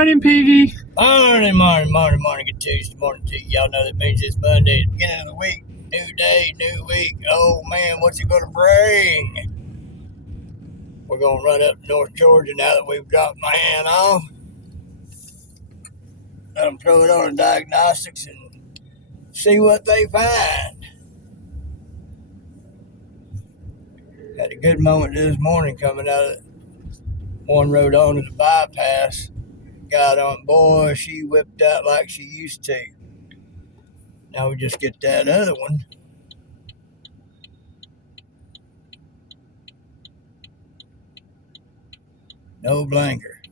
Morning, Piggy. Morning. Good Tuesday morning to you. Y'all know that means it's Monday, the beginning of the week. New day, new week. Oh man, what's it gonna bring? We're gonna run up to North Georgia now that we've dropped my hand off. Let them throw it on the diagnostics and see what they find. Had a good moment this morning coming out of one road onto the bypass. Got on, boy, she whipped out like she used to. Now we just get that other one. No blanker.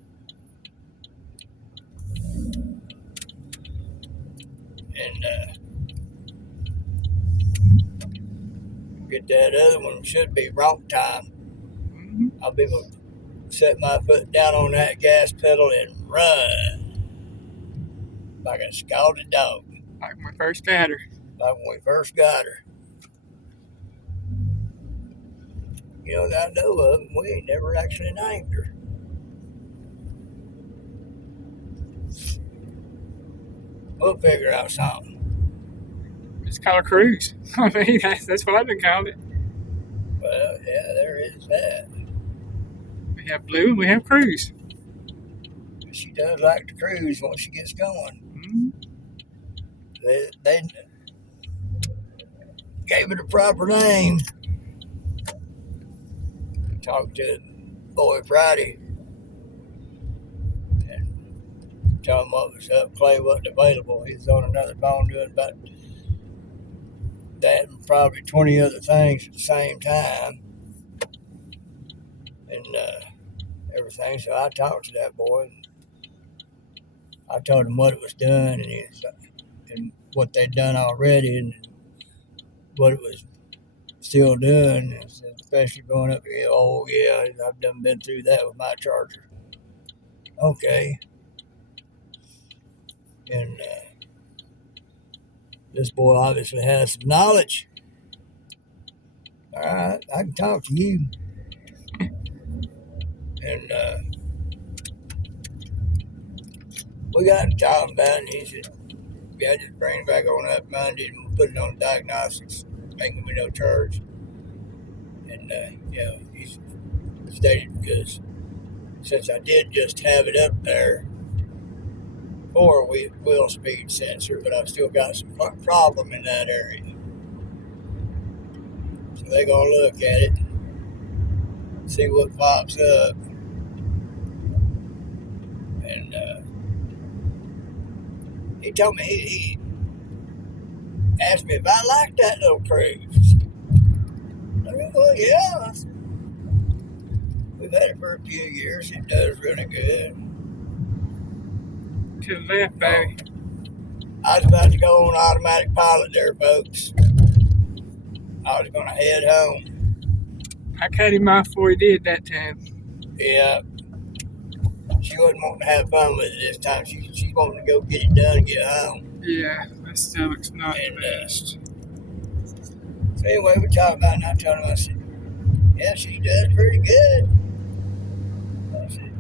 And get that other one. Should be wrong time. I'll be able to set my foot down on that gas pedal and run like a scalded dog. Like when we first got her. Like when we first got her. You know, that I know of, we ain't never actually named her. We'll figure out something. Just call her Cruise. I mean, that's what I've been calling it. Well, yeah, there is that. We have Blue and we have Cruise. She does like to cruise once she gets going. They gave it a proper name. Talked to the boy Friday and told him what was up. Clay wasn't available. He was on another phone doing about that and probably 20 other things at the same time. And everything. So I talked to that boy. And I told him what it was doing and what they'd done already and what it was still doing, especially going up here. Oh, yeah, I've been through that with my Charger. Okay. And this boy obviously has some knowledge. All right, I can talk to you. And we got to talking about it, and he said, yeah, just bring it back on up Monday and we'll put it on the diagnostics. Ain't gonna be no charge. And, he's stated because since I did just have it up there for a wheel speed sensor, but I've still got some problem in that area. So they're gonna look at it, see what pops up. And he told me, he asked me if I liked that little Cruise. I said, well, yeah. We've had it for a few years. It does really good. To the left, baby. I was about to go on automatic pilot there, folks. I was going to head home. I cut him off before he did that time. Yeah. She wasn't wanting to have fun with it this time. She's wanting to go get it done and get home. Yeah, that still looks not the best. So anyway, we talked about it, and I told him, I said, yeah, she does pretty good. I said,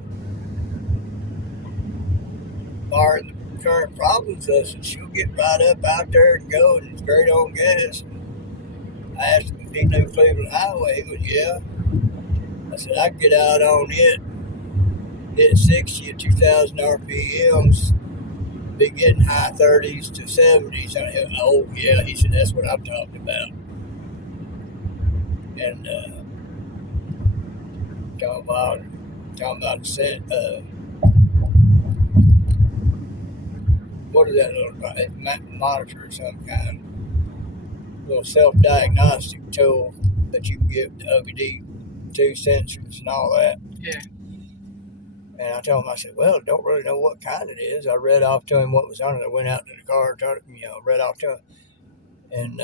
barring the current problems, I said, she'll get right up out there and go and straight on gas. I asked him if he knew Cleveland Highway. He goes, yeah. I said, I can get out on it, hit 60 at 2,000 RPMs, be getting high 30s to 70s. Oh, yeah, he said, that's what I'm talking about. And talking about what is that little monitor of some kind? Little self-diagnostic tool that you can get the OBD2 sensors and all that. Yeah. And I told him, I said, well, I don't really know what kind it is. I read off to him what was on it. I went out to the car, read off to him. And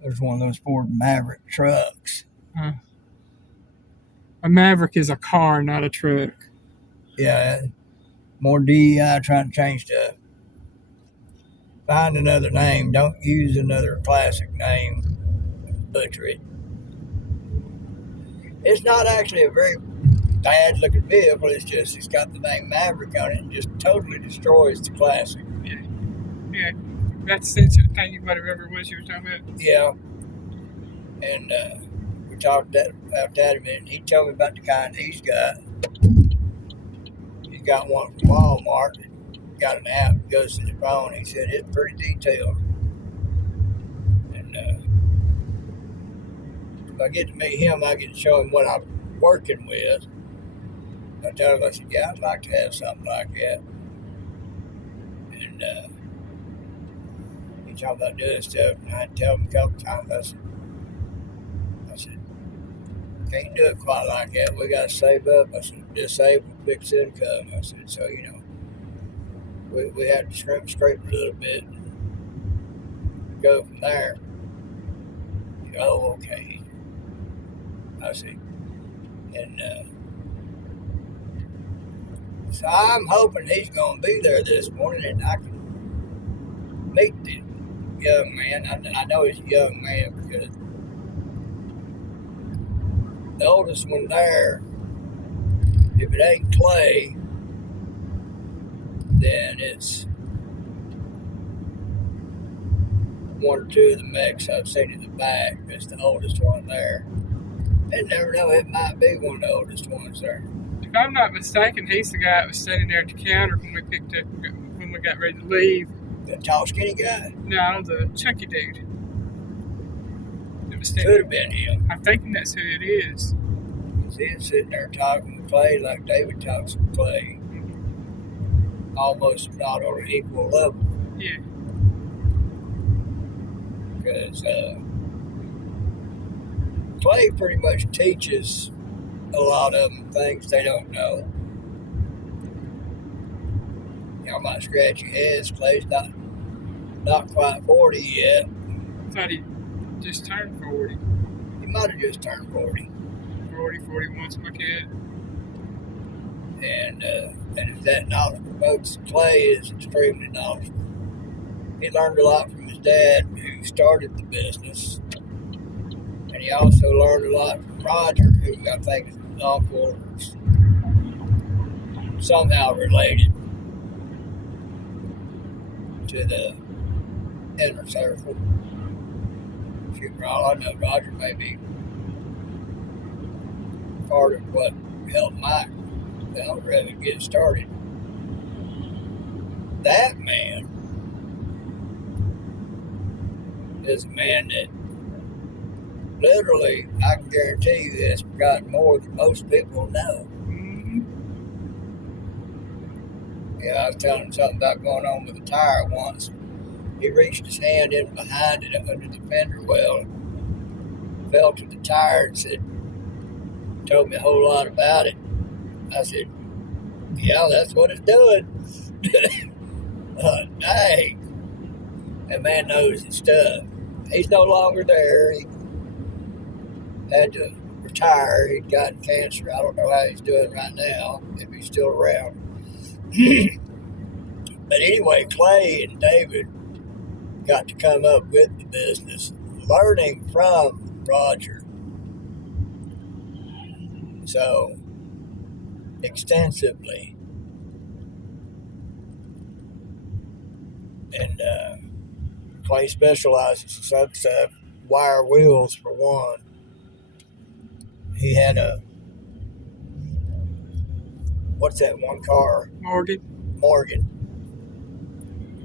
there's one of those Ford Maverick trucks. A Maverick is a car, not a truck. Yeah, more DEI trying to change stuff. Find another name. Don't use another classic name. Butcher it. It's not actually a very bad looking vehicle. It's got the name Maverick on it and just totally destroys the Classic. Yeah. That's sensitive thing, whatever it was you were talking about. Yeah. And we talked about that a minute. He told me about the kind he's got. He's got one from Walmart. Got an app that goes to the phone. He said it's pretty detailed. And if I get to meet him, I get to show him what I'm working with. I tell him, I said, yeah, I'd like to have something like that. And he talked about doing stuff. And I tell him a couple times, I said, can't do it quite like that. We got to save up. I said, disabled, fixed income. I said, so, we had to scrape a little bit and go from there. Oh, okay. I see. And so I'm hoping he's going to be there this morning and I can meet the young man. I know he's a young man because the oldest one there, if it ain't Clay, then it's one or two of the mechs I've seen in the back. That's the oldest one there. And never know, it might be one of the oldest ones there. If I'm not mistaken, he's the guy that was standing there at the counter when we got ready to leave. The tall, skinny guy? No, the chunky dude. Could have been him. I'm thinking that's who it is. See him sitting there talking with Clay like David talks with Clay. Almost not on an equal level. Yeah. Because Clay pretty much teaches a lot of them things they don't know. Y'all might scratch your heads. Clay's not quite 40 yet. I thought he just turned 40. He might have just turned 40. 40, 41, something like that. And if that knowledgeable folks, Clay is extremely knowledgeable. He learned a lot from his dad, who started the business. And he also learned a lot from Roger, who I think is his uncle or somehow related to the inner circle. Shoot, for all I know, Roger may be part of what helped Mike really get started. That man is a man that literally, I can guarantee you, has forgotten more than most people know. Mm-hmm. Yeah, I was telling him something about going on with a tire once. He reached his hand in behind it under the fender well, felt at the tire and said, told me a whole lot about it. I said, yeah, that's what it's doing. Dang. That man knows his stuff. He's no longer there. He had to retire. He'd gotten cancer. I don't know how he's doing right now, if he's still around. But anyway, Clay and David got to come up with the business, learning from Roger. So, extensively. And Clay specializes in some stuff, wire wheels for one. He had what's that one car? Morgan.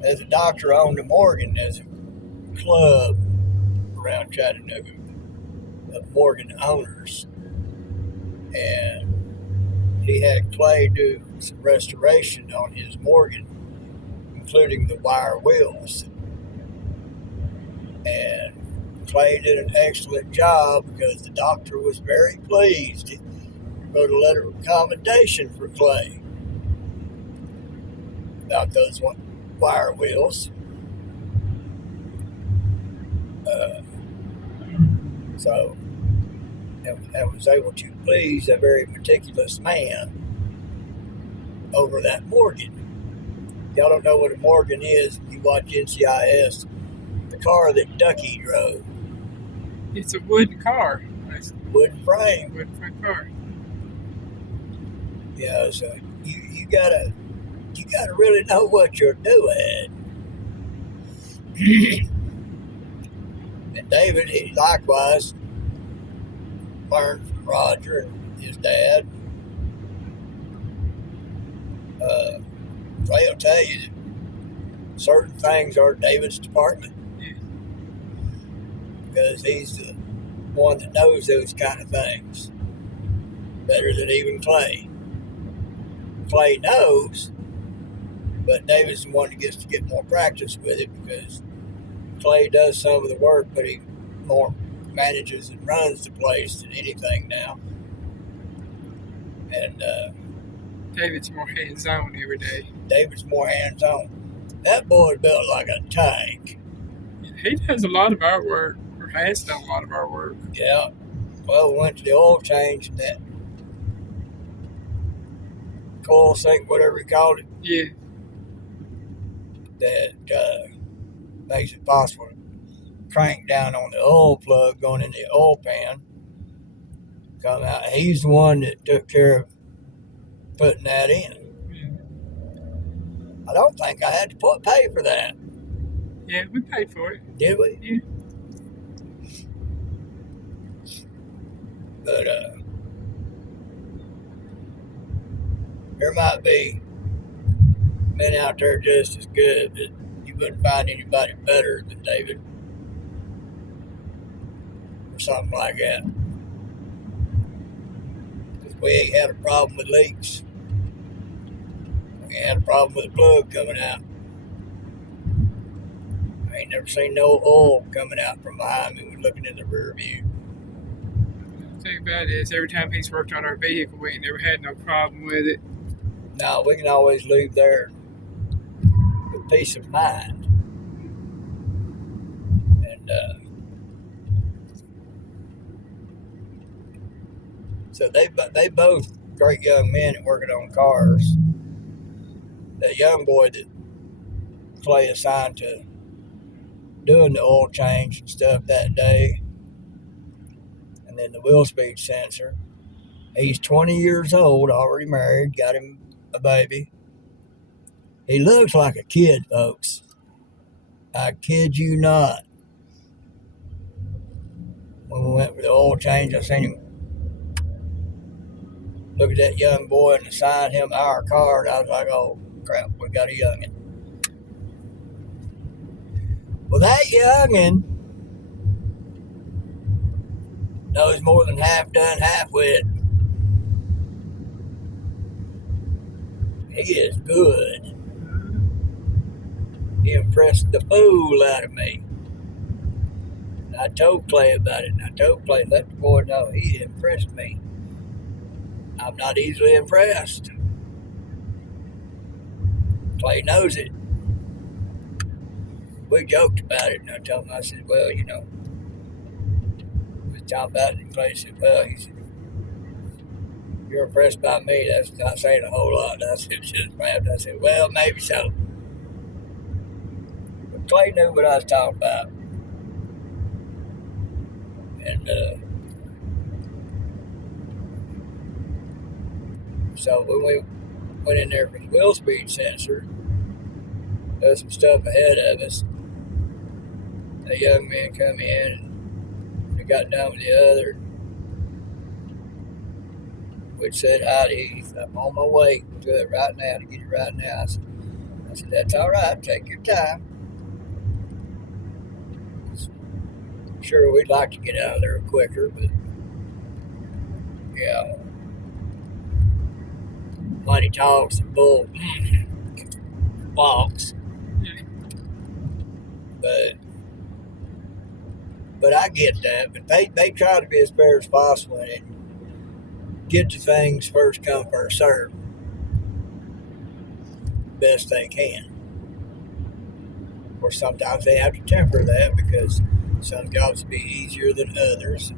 There's a doctor owned a Morgan. There's a club around Chattanooga of Morgan owners. And he had Clay do some restoration on his Morgan, including the wire wheels. And Clay did an excellent job because the doctor was very pleased. He wrote a letter of commendation for Clay about those wire wheels. So I was able to please a very meticulous man over that Morgan. Y'all don't know what a Morgan is. You watch NCIS. The car that Ducky drove. It's a wooden car. Wooden frame. Wooden frame car. Yeah, so you gotta really know what you're doing. And David, he likewise learned from Roger and his dad. They'll tell you that certain things are David's department because he's the one that knows those kind of things better than even Clay. Clay knows, but David's the one that gets to get more practice with it because Clay does some of the work, but he more manages and runs the place than anything now. And David's more hands-on every day. David's more hands-on. That boy built like a tank. He does a lot of our work, or has done a lot of our work. Yeah. Well, we went to the oil change and that coil sink, whatever you called it. Yeah. That makes it possible to crank down on the oil plug going in the oil pan. Come out. He's the one that took care of putting that in. I don't think I had to pay for that. Yeah, we paid for it. Did we? Yeah. But there might be men out there just as good, but you wouldn't find anybody better than David or something like that. Because we ain't had a problem with leaks. We ain't had a problem with the plug coming out. I ain't never seen no oil coming out from behind me when looking in the rear view. The thing about it is, every time he's worked on our vehicle, we ain't never had no problem with it. No, we can always leave there with peace of mind. And so they both great young men that working on cars. That young boy that Clay assigned to doing the oil change and stuff that day, and then the wheel speed sensor. He's 20 years old, already married, got him a baby. He looks like a kid, folks. I kid you not. When we went for the oil change, I seen him look at that young boy and assign him our car, and I was like, oh crap, we got a youngin'. Well, that youngin' knows more than half done, half wit. He is good. He impressed the fool out of me. And I told Clay about it, and I told Clay, let the boy know he impressed me. I'm not easily impressed. Clay knows it. We joked about it, and I told him, I said, well, you know, we was talking about it, and Clay said, well, he said, you're impressed by me. That's not saying a whole lot. And I said, just perhaps. I said, well, maybe so. But Clay knew what I was talking about. And so when we went in there for the wheel speed sensor, there's some stuff ahead of us. A young man come in and we got done with the other. We said hi to Heath. I'm on my way to it right now to get it right now. I said, that's all right. Take your time. Sure, we'd like to get out of there quicker, but yeah. Money talks and bull walks. But I get that. But they try to be as fair as possible and get to things first come, first serve. Best they can. Of course, sometimes they have to temper that because some jobs will be easier than others.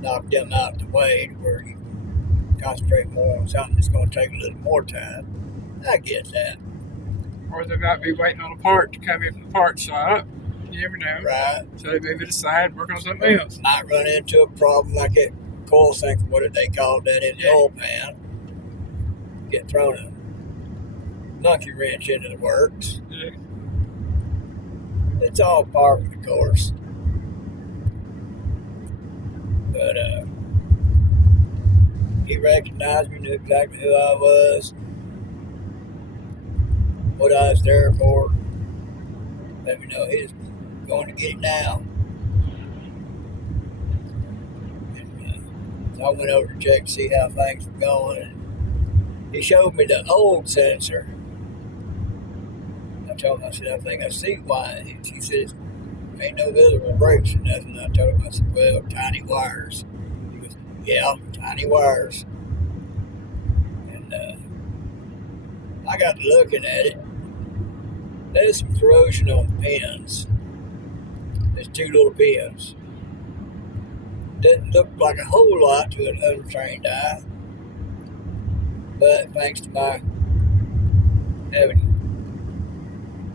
Knock them out of the way to where you concentrate more on something that's going to take a little more time. I get that. Or they might be waiting on a part to come in from the part shop. You never know. Right. So they maybe decide to work on something else. Might run into a problem like that coil sink, what did they call that, in the oil pan. get thrown a monkey wrench into the works. Yeah. It's all par for the course. But he recognized me, knew exactly who I was, what I was there for. Let me know he's going to get it now. And, so I went over to check to see how things were going. And he showed me the old sensor. I told him, I said, I think I see why. He said, ain't no visible breaks or nothing. I told him, I said, well, tiny wires. He goes, yeah, tiny wires. And I got to looking at it. There's some corrosion on the pins. There's two little pins. Doesn't look like a whole lot to an untrained eye. But thanks to my having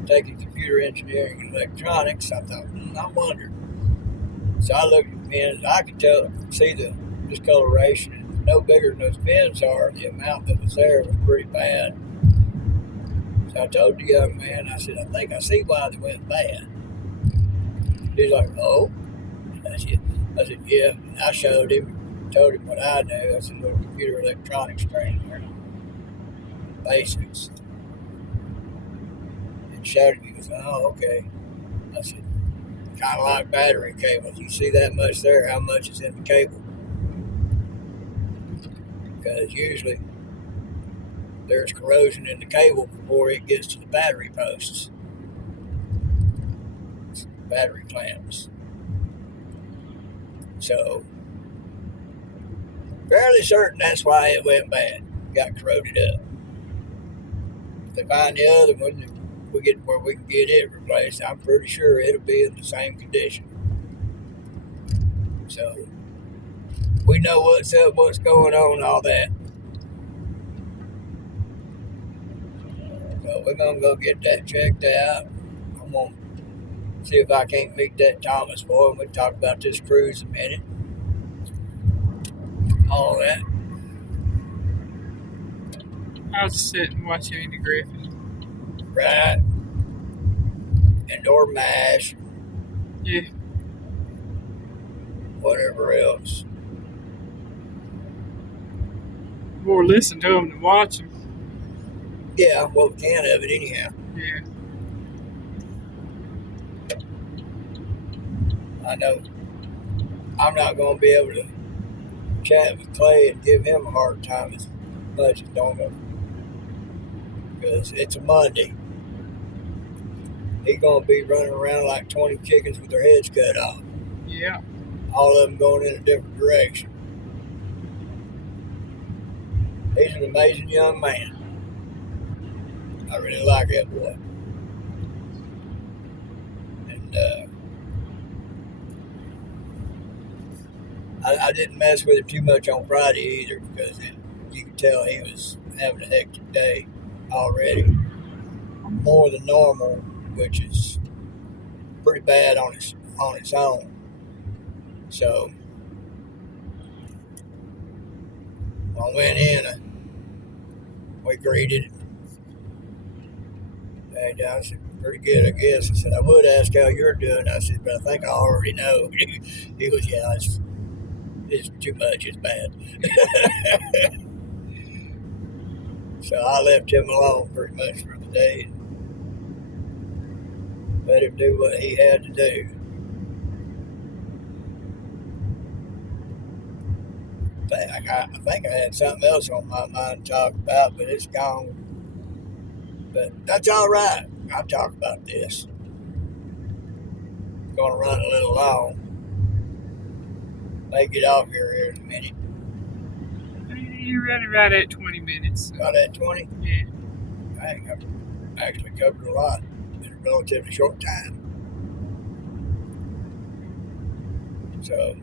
taken computer engineering and electronics, I thought, I wonder. So I looked at the pins. I could see the discoloration. No bigger than those pins are. The amount that was there was pretty bad. So I told the young man, I said, I think I see why they went bad. He's like, oh. I said, yeah. I showed him, told him what I knew. I said, little computer electronics training there. Basics. And showed him. He goes, oh, okay. I said, kind of like battery cables. You see that much there, how much is in the cable? Because usually there's corrosion in the cable before it gets to the battery posts. Battery clamps. So, fairly certain that's why it went bad. Got corroded up. If they find the other one, we get where we can get it replaced, I'm pretty sure it'll be in the same condition. So, we know what's up, what's going on, all that. So, we're going to go get that checked out. I'm going to see if I can't meet that Thomas boy, and we'll talk about this cruise a minute. All that. I was just sitting watching Andy Griffith. Right. Indoor mash. Yeah. Whatever else. More listen to him than watch him. Yeah, well, we can of it anyhow. Yeah. I know I'm not going to be able to chat with Clay and give him a hard time as much as normal. Because it's a Monday. He's going to be running around like 20 chickens with their heads cut off. Yeah. All of them going in a different direction. He's an amazing young man. I really like that boy. And I didn't mess with him too much on Friday either because you could tell he was having a hectic day already. More than normal, which is pretty bad on its own. So I went in, we greeted, and I said, pretty good, I guess. I said, I would ask how you're doing. I said, but I think I already know. He goes, yeah, it's too much, it's bad. So I left him alone pretty much for the day and let him do what he had to do. I think I had something else on my mind to talk about, but it's gone. But that's all right. I'll talk about this. Going to run a little long. May get off here in a minute. You're running right at 20 minutes. So. About at 20? Yeah. Dang, I've actually covered a lot in a relatively short time. So,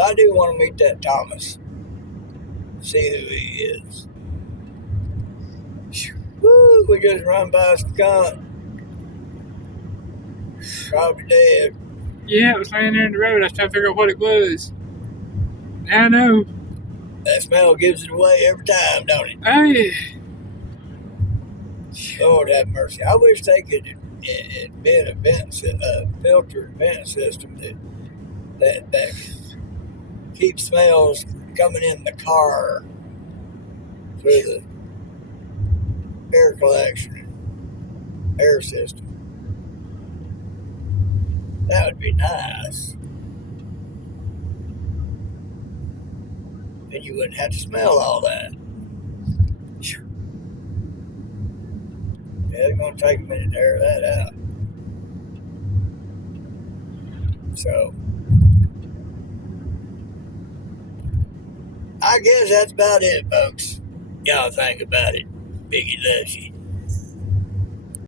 I do want to meet that Thomas. See who he is. Woo, we just run by a skunk. Probably dead. Yeah, it was laying there in the road. I was trying to figure out what it was. Now I know. That smell gives it away every time, don't it? Oh yeah. Lord have mercy. I wish they could invent a filter vent system that keeps smells coming in the car through the air collection and air system. That would be nice. And you wouldn't have to smell all that. Yeah, it's going to take a minute to air that out. So, I guess that's about it, folks. Y'all think about it. Biggie loves you.